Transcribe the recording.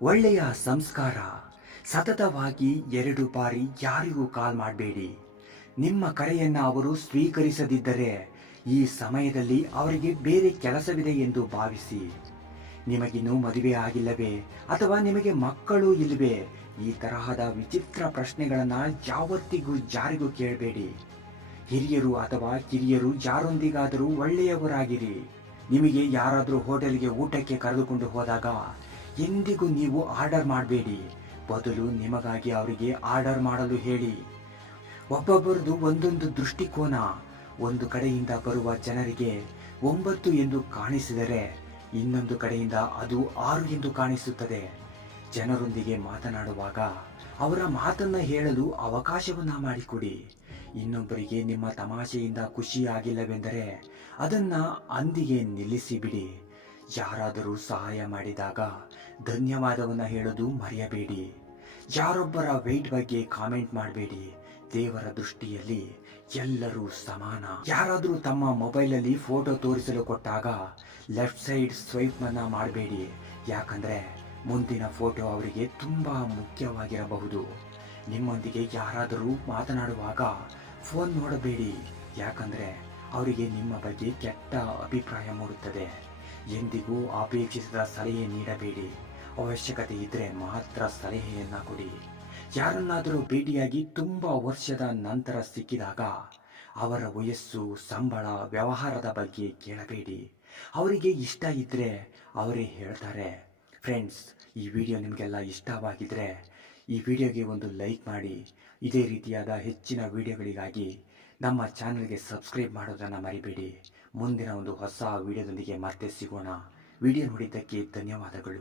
ಒಳ್ಳೆಯ ಸಂಸ್ಕಾರ. ಸತತವಾಗಿ 2 ಬಾರಿ ಯಾರಿಗೂ ಕಾಲ್ ಮಾಡಬೇಡಿ. ನಿಮ್ಮ ಕರೆಯನ್ನು ಅವರು ಸ್ವೀಕರಿಸದಿದ್ದರೆ ಈ ಸಮಯದಲ್ಲಿ ಅವರಿಗೆ ಬೇರೆ ಕೆಲಸವಿದೆ ಎಂದು ಭಾವಿಸಿ. ನಿಮಗಿನ್ನೂ ಮದುವೆ ಆಗಿಲ್ಲವೇ ಅಥವಾ ನಿಮಗೆ ಮಕ್ಕಳು ಇಲ್ಲವೇ? ಈ ತರಹದ ವಿಚಿತ್ರ ಪ್ರಶ್ನೆಗಳನ್ನು ಯಾವತ್ತಿಗೂ ಯಾರಿಗೂ ಕೇಳಬೇಡಿ. ಹಿರಿಯರು ಅಥವಾ ಕಿರಿಯರು ಯಾರೊಂದಿಗಾದರೂ ಒಳ್ಳೆಯವರಾಗಿರಿ. ನಿಮಗೆ ಯಾರಾದರೂ ಹೋಟೆಲ್ಗೆ ಊಟಕ್ಕೆ ಕರೆದುಕೊಂಡು ಹೋದಾಗ ಎಂದಿಗೂ ನೀವು ಆರ್ಡರ್ ಮಾಡಬೇಡಿ. ಬದಲು ನಿಮಗಾಗಿ ಅವರಿಗೆ ಆರ್ಡರ್ ಮಾಡಲು ಹೇಳಿ. ಒಬ್ಬೊಬ್ಬರದು ಒಂದೊಂದು ದೃಷ್ಟಿಕೋನ. ಒಂದು ಕಡೆಯಿಂದ ಬರುವ ಜನರಿಗೆ 9 ಎಂದು ಕಾಣಿಸಿದರೆ ಇನ್ನೊಂದು ಕಡೆಯಿಂದ ಅದು 6 ಎಂದು ಕಾಣಿಸುತ್ತದೆ. ಜನರೊಂದಿಗೆ ಮಾತನಾಡುವಾಗ ಅವರ ಮಾತನ್ನ ಹೇಳಲು ಅವಕಾಶವನ್ನ ಮಾಡಿಕೊಡಿ. ಇನ್ನೊಬ್ಬರಿಗೆ ನಿಮ್ಮ ತಮಾಷೆಯಿಂದ ಖುಷಿಯಾಗಿಲ್ಲವೆಂದರೆ ಅದನ್ನ ಅಂದಿಗೆ ನಿಲ್ಲಿಸಿಬಿಡಿ. ಯಾರಾದರೂ ಸಹಾಯ ಮಾಡಿದಾಗ ಧನ್ಯವಾದವನ್ನ ಹೇಳೋದು ಮರೆಯಬೇಡಿ. ಯಾರೊಬ್ಬರ ವೆಯ್ಟ್ ಬಗ್ಗೆ ಕಾಮೆಂಟ್ ಮಾಡಬೇಡಿ. ದೇವರ ದೃಷ್ಟಿಯಲ್ಲಿ ಎಲ್ಲರೂ ಸಮಾನ. ಯಾರಾದರೂ ತಮ್ಮ ಮೊಬೈಲಲ್ಲಿ ಫೋಟೋ ತೋರಿಸಲು ಕೊಟ್ಟಾಗ ಲೆಫ್ಟ್ ಸೈಡ್ ಸ್ವೈಪ್ ಮಾಡಬೇಡಿ. ಯಾಕಂದ್ರೆ ಮುಂದಿನ ಫೋಟೋ ಅವರಿಗೆ ತುಂಬಾ ಮುಖ್ಯವಾಗಿರಬಹುದು. ನಿಮ್ಮೊಂದಿಗೆ ಯಾರಾದರೂ ಮಾತನಾಡುವಾಗ ಫೋನ್ ನೋಡಬೇಡಿ. ಯಾಕಂದ್ರೆ ಅವರಿಗೆ ನಿಮ್ಮ ಬಗ್ಗೆ ಕೆಟ್ಟ ಅಭಿಪ್ರಾಯ ಮೂಡುತ್ತದೆ. ಎಂದಿಗೂ ಅಪೇಕ್ಷಿಸಿದ ಸಲಹೆ ನೀಡಬೇಡಿ. ಅವಶ್ಯಕತೆ ಇದ್ದರೆ ಮಾತ್ರ ಸಲಹೆಯನ್ನ ಕೊಡಿ. ಯಾರನ್ನಾದರೂ ಭೇಟಿಯಾಗಿ ತುಂಬಾ ವರ್ಷದ ನಂತರ ಸಿಕ್ಕಿದಾಗ ಅವರ ವಯಸ್ಸು, ಸಂಬಳ, ವ್ಯವಹಾರದ ಬಗ್ಗೆ ಕೇಳಬೇಡಿ. ಅವರಿಗೆ ಇಷ್ಟ ಇದ್ದರೆ ಅವರೇ ಹೇಳ್ತಾರೆ. ಫ್ರೆಂಡ್ಸ್, ಈ ವಿಡಿಯೋ ನಿಮಗೆಲ್ಲ ಇಷ್ಟವಾಗಿದ್ದರೆ ಈ ವಿಡಿಯೋಗೆ ಒಂದು ಲೈಕ್ ಮಾಡಿ. ಇದೇ ರೀತಿಯಾದ ಹೆಚ್ಚಿನ ವಿಡಿಯೋಗಳಿಗಾಗಿ ನಮ್ಮ ಚಾನಲ್ಗೆ ಸಬ್ಸ್ಕ್ರೈಬ್ ಮಾಡೋದನ್ನು ಮರಿಬೇಡಿ. ಮುಂದಿನ ಒಂದು ಹೊಸ ವಿಡಿಯೋದೊಂದಿಗೆ ಮತ್ತೆ ಸಿಗೋಣ. ವಿಡಿಯೋ ನೋಡಿದ್ದಕ್ಕೆ ಧನ್ಯವಾದಗಳು.